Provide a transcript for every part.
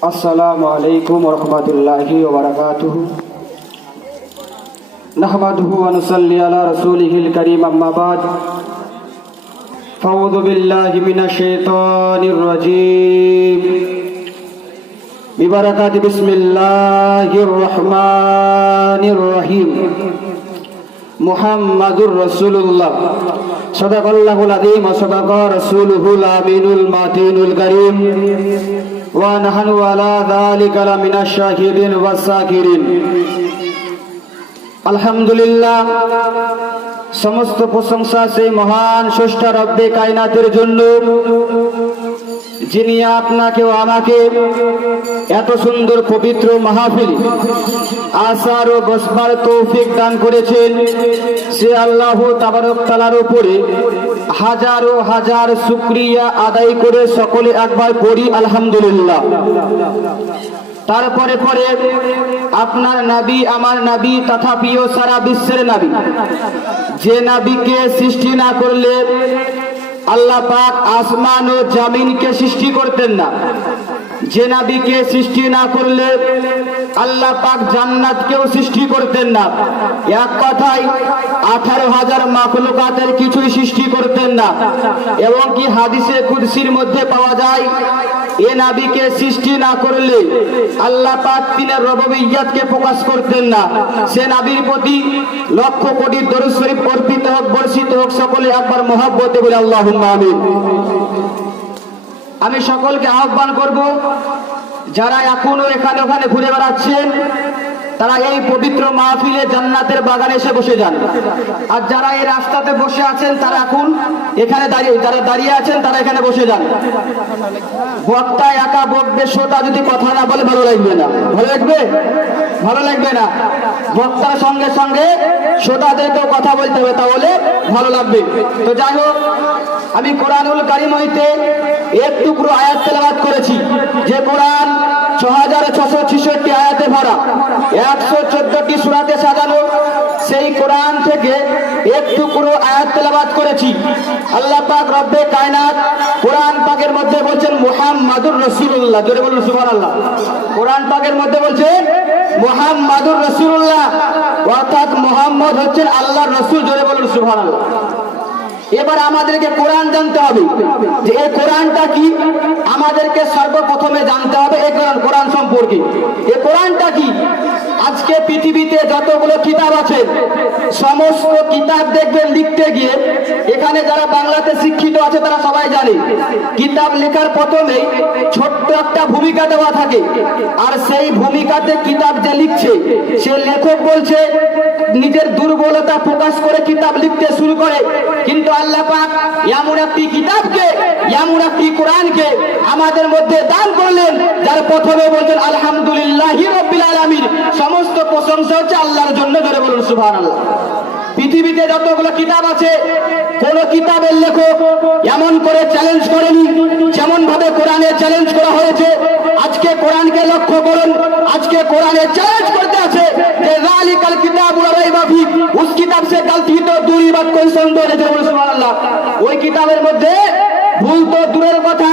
السلام عليكم ورحمة الله وبركاته نحمده ونصلي على رسوله الكريم أما بعد فأعوذ بالله من الشيطان الرجيم ببركات بسم الله الرحمن الرحيم محمد رسول الله صدق الله العظيم وصدق رسوله الأمين المتين الكريم ونحن على ذلك لمن الشاهدين والساكرين আলহামদুলিল্লাহ সমস্ত প্রশংসা সেই মহান ষষ্ঠা রব্বে কায়নাতের জন্য যিনি আপনাকে ও আমাকে এত সুন্দর পবিত্র মাহফিল আসার ও বসবার তৌফিক দান করেছেন সে আল্লাহ তাবারক তালার উপরে হাজার হাজার শুক্রিয়া আদায় করে সকলে একবার পড়ি, আলহামদুলিল্লাহ। তারপরে পরে আপনার নাবি, আমার নাবি, তথা প্রিয় সারা বিশ্বের নাবি। যে নাবিকে সৃষ্টি না করলে আল্লাহ পাক আসমান ও জামিনকে সৃষ্টি করতেন না। যে নাবিকে সৃষ্টি না করলে আল্লাহ পাক জান্নাতকেও সৃষ্টি করতেন না। এক কথায়, আঠারো হাজার মাকলুকাতের কিছুই সৃষ্টি করতেন না। এবং কি হাদিসে কুদসির মধ্যে পাওয়া যায়, এ নাবিকে সৃষ্টি না করলে আল্লাহ পাক তিনের রববিয়াতকে প্রকাশ করতেন না। সে নাবির প্রতি লক্ষ কোটি দরুদ শরীফ অর্পিত হোক, বর্ষিত হোক, সকলে একবার মহাব্বতে বলে আল্লাহ আমিন। আমি সকলকে আহ্বান করব, যারা এখনও এখানে ওখানে ঘুরে বেড়াচ্ছেন, তারা এই পবিত্র মাহফিলে জান্নাতের বাগানে এসে বসে যান। আর যারা এই রাস্তাতে বসে আছেন, তারা এখন এখানে দাঁড়িয়ে, যারা দাঁড়িয়ে আছেন, তারা এখানে বসে যান। বক্তা একা বকবে, শ্রোতা যদি কথা না বলে, ভালো লাগবে না। ভালো লাগবে? ভালো লাগবে না। বক্তার সঙ্গে সঙ্গে শ্রোতাদেরকেও কথা বলতে হবে, তাহলে ভালো লাগবে। তো যাই হোক আমি কোরআনুল কারিম হইতে এক টুকরো আয়াত তেলাবাদ করেছি, যে কোরআন ছ হাজার ছশো ছিষট্টি আয়াতে ভরা, একশো চোদ্দটি সুরাতে সাজানো, সেই কোরআন থেকে এক টুকরো আয়াত তেলাবাদ করেছি। আল্লাহ পাক রব্বে কায়নাত কোরআন পাকের মধ্যে বলছেন, মোহাম্মাদুর রসুল্লাহ জোরে বলুন, সুবহানাল্লাহ। কোরআন পাকের মধ্যে বলছে মুহাম্মাদুর রসুল্লাহ অর্থাৎ মোহাম্মদ হচ্ছেন আল্লাহর রসুল। জোরে বলুন, সুবহানাল্লাহ। এবার আমাদেরকে কোরআন জানতে হবে। যে এই কোরআনটা কি? আমাদেরকে সর্বপ্রথমে জানতে হবে এই কোরআন কোরআন সম্পর্কে। এই কোরআনটা কি? আজকে পৃথিবীতে যতগুলো কিতাব আছে, সমস্ত কিতাব দেখবেন লিখতে গিয়ে, এখানে যারা শিক্ষিত আছে তারা সবাই জানে। কিতাব লেখার প্রথমেই ছোট্ট একটা ভূমিকা দেওয়া থাকে। আর সেই ভূমিকাতে কিতাব যে লিখছে, সে লেখক বলছে, নিজের দুর্বলতা প্রকাশ করে কিতাব লিখতে শুরু করে। কিন্তু আল্লাহ পাক এমন একটি কিতাবকে, এমন একটি কোরআনকে আমাদের মধ্যে দান করলেন, যার প্রথমে বলছেন, আলহামদুলিল্লাহ রব্বিল আলামিন। সমস্ত প্রশংসা হচ্ছে আল্লাহর জন্য ধরে বলুন, সুবহানাল্লাহ। পৃথিবীতে যতগুলো কিতাব আছে, কোন কিতাবের লেখক এমন করে চ্যালেঞ্জ করেনি যেমন ভাবে কোরআনে চ্যালেঞ্জ করা হয়েছে। আজকে কোরআনকে লক্ষ্য করুন, আজকে কোরআনে চ্যালেঞ্জ করতে আছে যে রালি কাল কিতাব রাইবা ফি উস কিতাব সে কাল তো দূরি বাক্য সন্দেহ ওই কিতাবের মধ্যে ভুল তো দূরের কথা,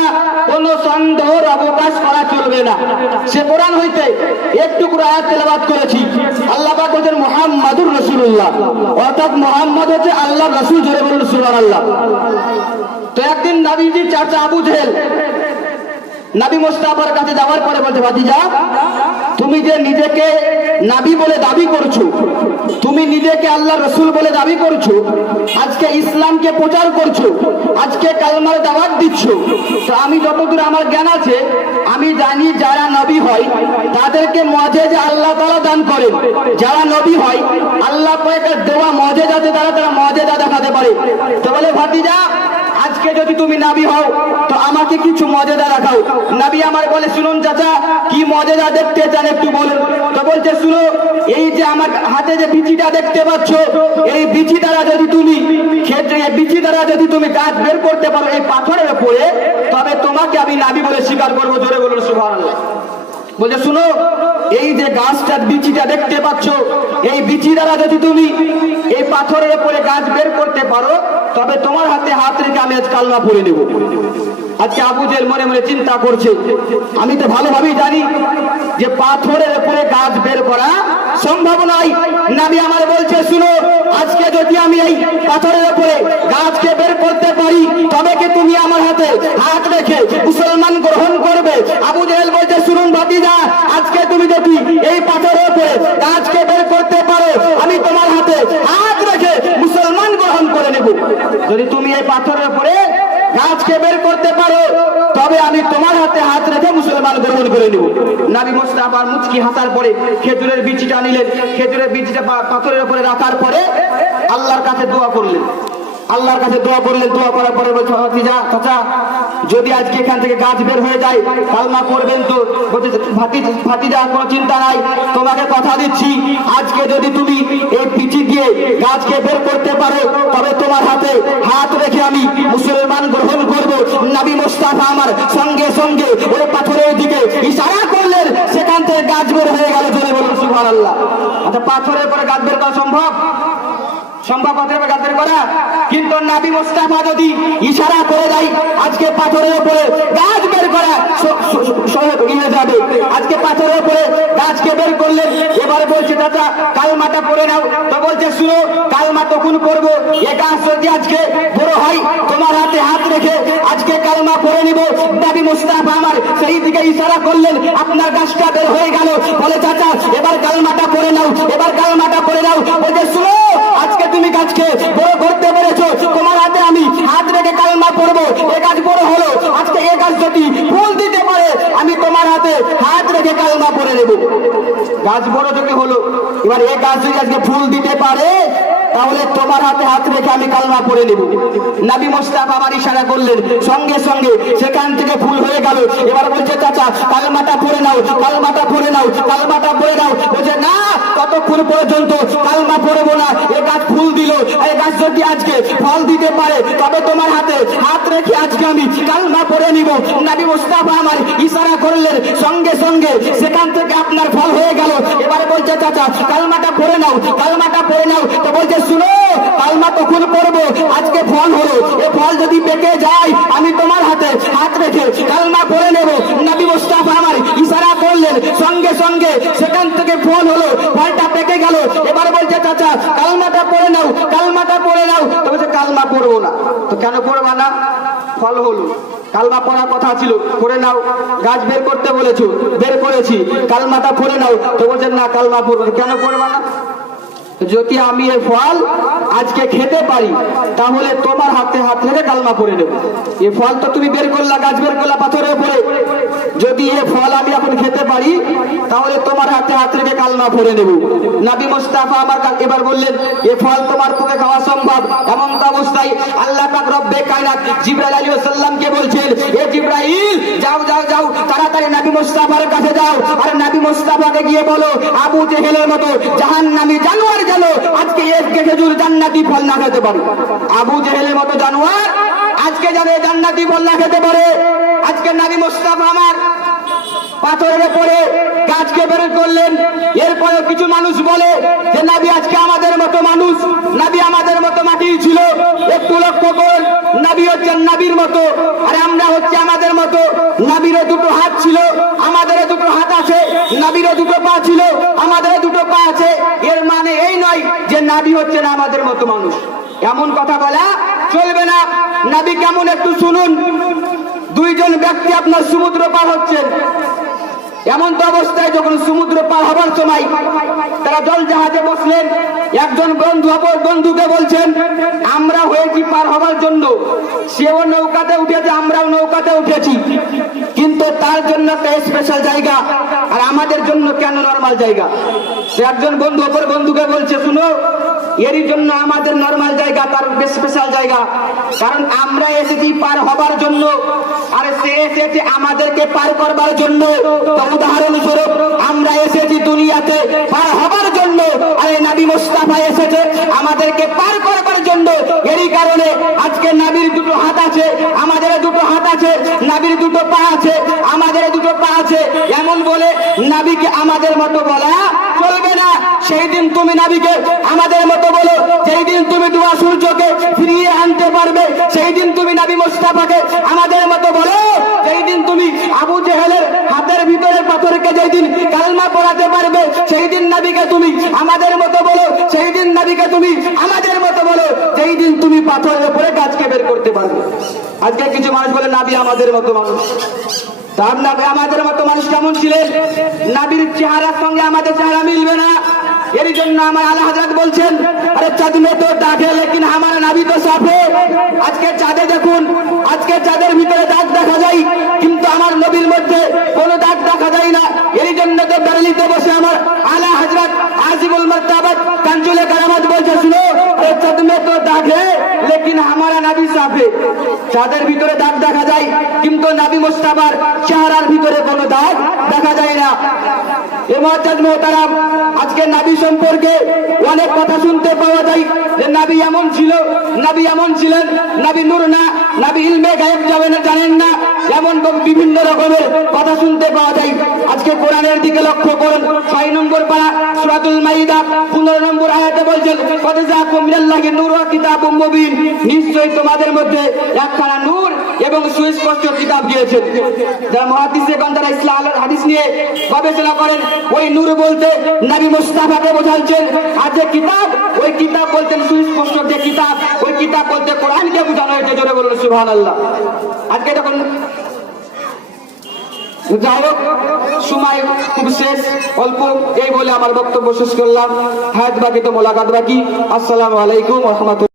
কোন সন্দেহর অবকাশ করা চলবে না। সে কোরআন হইতে একটু আয়াত তেলাবাদ করেছি। আল্লাহ পাক বলছেন, মুহাম্মাদুর রাসূলুল্লাহ। অর্থাৎ মোহাম্মদ হচ্ছে আল্লাহ রসুল, জোরে বলুন সুলান আল্লাহ। তো একদিন নবীজি চাচা আবু জেহেল নাবি মোস্তাফার কাছে যাওয়ার পরে বলছে, ভাতিজা, তুমি যে নিজেকে নাবি বলে দাবি করছ। তুমি নিজেকে আল্লাহ রসুল বলে দাবি করছ। আজকে ইসলামকে প্রচার করছ। আজকে কালমার দাওয়াত দিচ্ছ। তো আমি যতদূর আমার জ্ঞান আছে, আমি জানি যারা নবী হয়, তাদেরকে মজে যে আল্লাহ তারা দান করেন। যারা নবী হয়, আল্লাহ পাকের দেওয়া মজে যাতে তারা তারা মজেদা দেখাতে পারে। তো বলে ভাতিজা আজকে যদি তুমি নাবি হও, তো আমাকে কিছু মজেদা দেখাও নাবি আমার বলে, শুনুন চাচা, কি মজেদা দেখতে চান একটু বলুন। তো বলছে, শুনো, এই যে আমার হাতে যে বিচিটা দেখতে পাচ্ছ, এই বিচি দ্বারা যদি তুমি ক্ষেত্রে বিচি দ্বারা যদি তুমি গাছ বের করতে পারো, এই পাথরের উপরে, তবে তোমাকে আমি নাবি বলে স্বীকার করব। জোরে বলুন, সুবহানাল্লাহ। বলছে, শুনো, এই যে গাছটার বিচিটা দেখতে পাচ্ছ, এই বিচি দ্বারা যদি তুমি এই পাথরের উপরে গাছ বের করতে পারো, তবে তোমার হাতে হাত রেখে আমি আজ কালনা পড়ে নেব আজকে আবু জেল মনে মনে চিন্তা করছে। আমি তো ভালোভাবেই জানি যে পাথরের উপরে গাছ বের করা সম্ভব নয়। নাবি আমার বলছে, শুনো, আজকে যদি আমি এই পাথরের উপরে গাছকে বের করতে পারি, তবে কি তুমি আমার হাতে হাত রেখে মুসলমান গ্রহণ করবে? আবু জেহেল বলছে, শুনুন ভাতিজা, আজকে তুমি যদি এই পাথরের উপরে গাছকে বের করতে পারো, আমি তোমার হাতে হাত রেখে মুসলমান গ্রহণ করে নেব। যদি তুমি এই পাথরের উপরে গাছকে বের করতে পারো, তবে আমি তোমার হাতে হাত রেখে মুসলমান গ্রহণ করে নেব। নাবি মোস্তাফার মুচকি হাতার পরে খেজুরের বীজটা নিলেন। খেজুরের বীজটা পা- পাথরের উপরে রাখার পরে আল্লাহর কাছে দোয়া করলেন। আল্লাহর কাছে দোয়া করলেন, দোয়া করার পরে বলছে ভাতিজা চাচা যদি আজকে এখান থেকে গাছ বের হয়ে যায় কালমা করবেন তো। ভাতিজা, কোনো চিন্তা নাই, তোমাকে কথা দিচ্ছি। আজকে যদি তুমি এই দিয়ে গাছকে বের করতে পারো, তবে তোমার হাতে হাত রেখে আমি মুসলমান গ্রহণ করব। নাবি মোস্তাফা আমার সঙ্গে সঙ্গে ওই পাথরের দিকে ইশারা করলেন। সেখান থেকে গাছ বের হয়ে গেল, জোরে বলুন, সুবহানাল্লাহ। আচ্ছা পাথরের পরে গাছ বের করা সম্ভব? সম্ভব পাথরের উপরে গাছ বের করা? কিন্তু নাবি মোস্তাফা যদি ইশারা করে দেয়, আজকে পাথরের উপরে গাছ বের করা স- স- স- সহজ হয়ে যাবে। আজকে পাথরের উপরে গাছকে বের করলেন। এবার বলছে পরে নাও শুনো কালমা তখন করব। এটা যদি আজকে বড় হয়, তোমার হাতে হাত রেখে আজকে কালমা পড়ে নিব। নাবি মুস্তাফা আমার, সেই দিকে ইশারা করলেন, আপনার গাছটা বের হয়ে গেল। বলে, চাচা, এবার কালমাটা পরে নাও এবার কালমাটা পরে নাও বলছে শুনো আজকে তুমি গাছকে বড় করতে পেরেছ তোমার হাতে আমি হাত রেখে কালমা পড়ব এ গাছ বড় হলো আজকে এ গাছ যদি ফুল দিতে পারে আমি তোমার হাতে হাত রেখে কালমা পরে নেব গাছ বড় যদি হলো। এবার এ গাছ আজকে ফুল দিতে পারে তাহলে তোমার হাতে হাত রেখে আমি কালমা পরে নেব। নাবি মোস্তাফা আমার ইশারা করলেন, সঙ্গে সঙ্গে সেখান থেকে ফুল হয়ে গেল। এবার বলছে, চাচা, কালমাটা পরে নাও, কালমাটা পরে নাও, কালমাটা পরে নাও। বলছে, না, ততক্ষণ পর্যন্ত কালমা পড়ব না। এ গাছ ফুল দিল এই গাছ যদি আজকে ফল দিতে পারে, তবে তোমার হাতে হাত রেখে আজকে আমি কালমা পরে নিব। নাবি মোস্তাফা আমার ইশারা করলেন, সঙ্গে সঙ্গে সেখান থেকে আপনার ফল হয়ে গেল। এবারে বলছে, চাচা, কালমাটা পরে নাও, কালমাটা পরে নাও। তো বলছে শুনো কালমা তখন পড়ব? আজকে ফল হলো। এ ফল যদি পেকে যায়, আমি তোমার হাতে হাত রেখে কালমা পরে নেব। নবী মুস্তাফা আমার ইশারা করলেন, সঙ্গে সঙ্গে সেখান থেকে ফল হলো, ফলটা পেকে গেল। এবার বলছে, চাচা, কালমাটা পড়ে নাও, কালমাটা পড়ে নাও। তো বলছে, কালমা পড়ব না। তো কেন পড়বা না? ফল হলো। কালমা পড়ার কথা ছিল, পড়ে নাও। গাছ বের করতে বলেছ, বের করেছি। কালমাটা পড়ে নাও। তো বলছেন না, কালমা পড়ব। কেন পড়বা না? যদি আমি এই ফল আজকে খেতে পারি, তাহলে তোমার হাতে হাত রেখে কালমা করে নেব এই ফল তো তুমি বের করলা গাছ বের করলা পাথরের উপরে। যদি এই ফল আমি এখন খেতে পারি, তাহলে তোমার হাতে হাত রেখে কালমা পরে নেব নাবি মোস্তাফা আমার এবার বললেন, এ ফল তোমার পক্ষে খাওয়া সম্ভব। এমন তো অবস্থায় আল্লাহ পাক রব্বে কায়নাত জিব্রাইল আলাইহিস সালামকে বলছেন, এ জিব্রাইল, যাও যাও যাও, তাড়াতাড়ি নাবি মুস্তাফার কাছে যাও। আর নাবি মুস্তাফাকে গিয়ে বলো, আবু জেহেলের মতো জাহান্নামী জানোয়ার যেন আজকে এক খেজুর জান্নাতি ফল না খেতে পারে। আবু জেহেলের মতো জানোয়ার আজকে এই জান্নাতি ফল না খেতে পারে। আজকে নবী মুস্তাফা আমার পাথরের উপরে গাছকে বের করলেন। এরপরে কিছু মানুষ বলে যে, নাবি আজকে আমাদের মতো মানুষ, নাবি আমাদের মতো মাটি ছিল। একটু লক্ষ্য করুন নাবি হচ্ছেন নাবির মতো। আর আমরা হচ্ছে আমাদের মতো। নাবিরও দুটো হাত ছিল, আমাদেরও দুটো হাত আছে। নাবিরও দুটো পা ছিল, আমাদেরও দুটো পা আছে। এর নয় যে নাবি হচ্ছে না আমাদের মতো মানুষ। এমন কথা বলা চলবে না। নাবি কেমন একটু শুনুন। দুইজন ব্যক্তি আপনার সমুদ্র পার হচ্ছেন। এমন তো অবস্থায় যখন সমুদ্র পার হবার সময় তারা জল জাহাজে বসলেন। একজন বন্ধু অপর বন্ধুকে বলছেন, আমরা হয়েছি পার হবার জন্য। সেও নৌকাতে উঠেছে, আমরাও নৌকাতে উঠেছি। কিন্তু তার জন্য একটা স্পেশাল জায়গা। আর আমাদের জন্য কেন নর্মাল জায়গা? সে একজন বন্ধু অপর বন্ধুকে বলছে, শুনো, এরই জন্য আমাদের নর্মাল জায়গা, তার স্পেশাল জায়গা। কারণ আমরা এসেছি পার হবার জন্য। এসেছে আমাদেরকে পার করবার জন্য। উদাহরণস্বরূপ, আমরা এসেছি দুনিয়াতে পার হবার জন্য, আর নাবি মোস্তাফা এসেছে আমাদেরকে পার করবার জন্য। এরই কারণে আজকে নাবির দুটো হাত আছে, আমাদের দুটো হাত আছে, নাবির দুটো পা আছে, আমাদের দুটো পা আছে। এমন বলে নাবিকে আমাদের মতো বলা সেই দিন তুমি নাবিকে আমাদের মতো বলো, যেই দিন তুমি দুয়া সূর্যকে ফিরিয়ে আনতে পারবে, সেই দিন তুমি নাবি মোস্তাফাকে আমাদের মতো বলো, যেই দিন তুমি আবু জেহেলের হাতের ভিতরে পাথরকে যেই দিন কালমা পড়াতে পারবে, সেই দিন নাবিকে তুমি আমাদের মতো বলো, সেই দিন নাবিকে তুমি আমাদের মতো বলো, যেই দিন তুমি পাথরের উপরে গাছকে বের করতে পারবে। আজকে কিছু মানুষ বলে, নাবি আমাদের মতো মানুষ। তার নাবি আমাদের মতো মানুষ কেমন ছিলেন? নাবির চেহারার সঙ্গে আমাদের চেহারা মিলবে না। এর জন্য আমার আল্লাহ হাজরাত বলছেন, আরে চাঁদ মে তো ডাকে লেকিন আমার নাবি তো সাফে আজকে চাঁদে দেখুন আজকে চাঁদের ভিতরে দাগ দেখা যায়, কিন্তু আমার নবীর মধ্যে কোনো দাগ দেখা যায় না। এর জন্য তো বেরলিতে বসে আমার আলা হাজরাত আজিবুল মর্তাবাদ কাঞ্জুলে কারামাত বলছে শুনো এ চাঁদ মে তো দাগ হে লেকিন হামারা নাবি সাফে চাঁদের ভিতরে দাগ দেখা যায়, কিন্তু নাবি মোস্তাফার চেহারার ভিতরে কোনো দাগ দেখা যায় না। এ মহাজাজ মোহতারাম, আজকে নাবি সম্পর্কে অনেক কথা শুনতে পাওয়া যায় যে নাবি এমন ছিল, নাবি এমন ছিলেন, নাবি নূর না নাবি ইলমে গায়েব না, জানেন না? এমন বিভিন্ন রকমের কথা শুনতে পাওয়া যায়। আজকে কোরআনের দিকে লক্ষ্য করুন। ছয় নম্বর পাড়া, সুরাতুল মাইদা। পনেরো নম্বর আয়াতে বলছেন কতজা কুমিরাল্লাহি নূর কিতাব মুবিন। নিশ্চয়ই তোমাদের মধ্যে একখানা নূর এবং সুস্পষ্ট কিতাব দিয়েছেন। যারা মহাদিসে তারা ইসলাম হাদিস নিয়ে গবেষণা করেন, ওই নূর বলতে নবী মুস্তাফাকে বোঝাচ্ছেন। আর যে কিতাব, ওই কিতাব বলতেন সুস্পষ্ট যে কিতাব, ওই কিতাব বলতে কোরআনকে বোঝানো হয়েছে, জোরে বলুন, সুবহানাল্লাহ। আজকে যখন যাই হোক, সময় খুব শেষ, অল্প, এই বলে আমার বক্তব্য শেষ করলাম। হায়াত বাকি তো মোলাকাত বাকি। আসসালামু আলাইকুম রহমতুল্লাহ।